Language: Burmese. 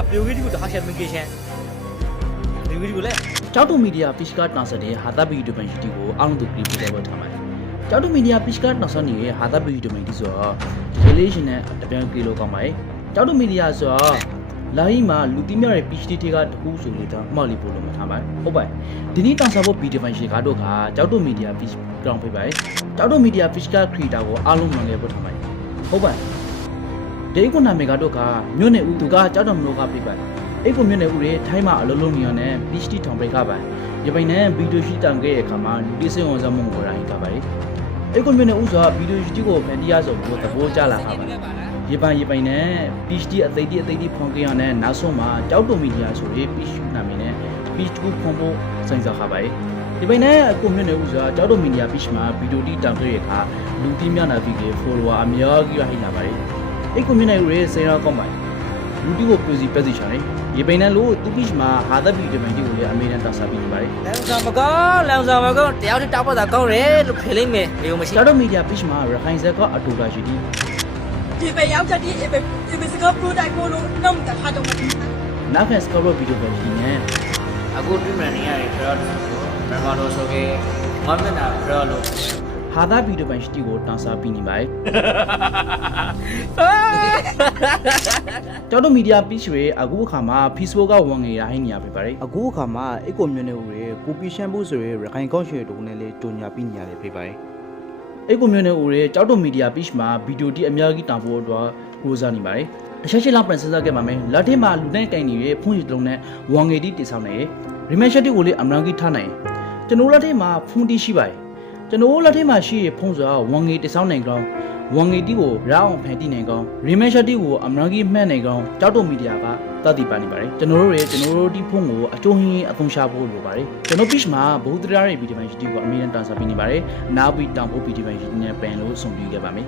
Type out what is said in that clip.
application ကိုတစ်ခါချက်မင်ကေရှင်းဒီဗီဒီယိုလေ ကျောက်တူမီဒီယာပစ်ကတ်နောက်ဆက်တဲ့ဟာတာဗီဒီယိုပိုင်းတီကိုအားလုံးသူကြည့်ပြလိုက်ပါထားပါတယ်။ကျောက်တူမီဒီယာပစ်ကတ်နောက်ဆက်နေတဲ့ဟာတာဗီဒီယိုပိုင်းတီဆိုတော့ relation နဲ့တပြန်ကြည့်လို့ကောင်းပါတယ်။ကျောက်တူမီဒီယာဆိုတော့လာဟီမှာလူသိများတဲ့ PhD တွေကတခုဆိုနေတာအမှတ်လေးပို့လို့မထားပါဘူး။ဟုတ်ပါတယ်။ဒီနေ့တောင်စားဖို့ video ပိုင်းရှိကတော့ကကျောက်တူမီဒီယာ pitch ground ဖြစ်ပါတယ်။ကျောက်တူမီဒီယာ pitch က creator ကိုအားလုံးမှန်ခဲ့ပို့ထားပါတယ်။ဟုတ်ပါတယ်။ဒီခုနာမည်ကတော့ကမြို့နယ်ဦးသူကကျောက်တော်မလို့ကပြပါတယ်။အဲ့ကိုမြို့နယ်ဦးရဲ့ထိုင်းမှာအလုံးလုံးနေရတဲ့ PhD ထောင်ပိတ်ကပါရပိုင်နဲ့ဗီဒီယိုရှိတန်ခဲ့တဲ့အခါမှာလူတိစိတ်ဝင်စားမှုကိုရိုင်းကပါတယ်အဲ့ကိုမြို့နယ်ဦးဆိုတာဗီဒီယိုရှိကိုဖန်တီးရဆိုပြီးသဘောကျလာတာပါရပိုင်နဲ့ PhD အသိတိဖွန်ကြရတဲ့နောက်ဆုံးမှာကျောက်တုံမီဒီယာဆိုပြီး PhD နာမည်နဲ့ PhD ကိုဖွန်ဖို့စဉ်းစားထားပါတယ်ဒီပိုင်းနဲ့ကိုမြို့နယ်ဦးဆိုတာကျောက်တုံမီဒီယာ PhD မှာဗီဒီယိုတိတန်ခဲ့တဲ့အခါလူတိများနာပြီး follower အများကြီးရဟိလာပါတယ်အဲ့ကိုမြို့နယ်ဦးရဲ့စေရာကောင်းပါတယ်လူတိကိုပြစီပြစီချတယ်ဒီပိန်နဲ့လို့သူပိချမှာဟာသက်ဗီဒီယိုပိုင်းကိုလည်းအမေနဲ့တာစားပြီးနေပါတယ်လမ်းစာမကောင်းတယောက်တစ်တောက်ပတ်တာကောင်းတယ်လို့ဖေးလိုက်မယ်ဘယ်လိုမရှိ ကျောက်တော်မီဒီယာပိချမှာရခိုင်ဇက်ကအတူတာရှိသည်ဒီပဲရောက်တဲ့ဒီပဲစကား product ကိုလုံးတော့တခါတော့မသိဘူးနောက်ဖက်စကောဗီဒီယိုပဲရှိနေအခုတွေ့မှန်နေရတယ်ခရော့ဘယ်မှာလို့ဆိုကေမမနာခရော့လို့ဟာသက်ဗီဒီယိုပိုင်းရှိကိုတာစားပြီးနေပါတယ်ကျောက်တော်မီဒီယာပိချတွေအခုအခါမှာ Facebook ကဝန်ငယ်ရဟိနေရဖြစ်ပါတယ်အခုအခါမှာအကိုမျိုးနယ်ဦးတွေကိုပီရှန်ဖို့ဆိုရရခိုင်ကောက်ရွှေတုံးနဲ့လေးတုံညာပြီးနေရတယ်ဖြစ်ပါတယ်အကိုမျိုးနယ်ဦးတွေကျောက်တော်မီဒီယာပိချမှာဗီဒီယိုတိအများကြီးတောင်ဖို့အတွက်ကိုးစားနေပါတယ်အချက်ချင်းလောက်ပြန်စဉ်းစားခဲ့ပါမယ်လက်ထက်မှာလူနဲ့တိုင်နေတဲ့ဖုန်းရီလုံးနဲ့ဝန်ငယ်တိတည်ဆောက်နေရီမက်ရှက်တီကိုလေးအများကြီးထားနိုင်ကျွန်တော်လက်ထက်မှာဖုန်းတီရှိပါတယ်ကျွန်တော်လက်ထက်မှာရှိရဖုန်းဆိုတာဝန်ငယ်တည်ဆောက်နိုင်ကြောင်းဝန်ငယ်တီကိုရအောင်ဖန်တီးနိုင်ကောင်းရီမက်ရှက်တီကိုအများကြီးမှတ်နိုင်ကောင်းကျောက်တော်မီဒီယာကတတ်တည်ပါနေပါတယ်ကျွန်တော်တို့ဒီဖုန်းကိုအကျိုးဟင်းအသုံးချဖို့လိုပါတယ်ကျွန်တော် pitch မှာဘုဒ္ဓရာရဲ့ဗီဒီယိုပိုင်းရှိတီကိုအမေရိကန်တာစာပေးနေပါတယ်နောက်ပြီးတောင်ဖို့ဗီဒီယိုပိုင်းရှိတီနဲ့ပန်လို့ဆုံပြခဲ့ပါမယ်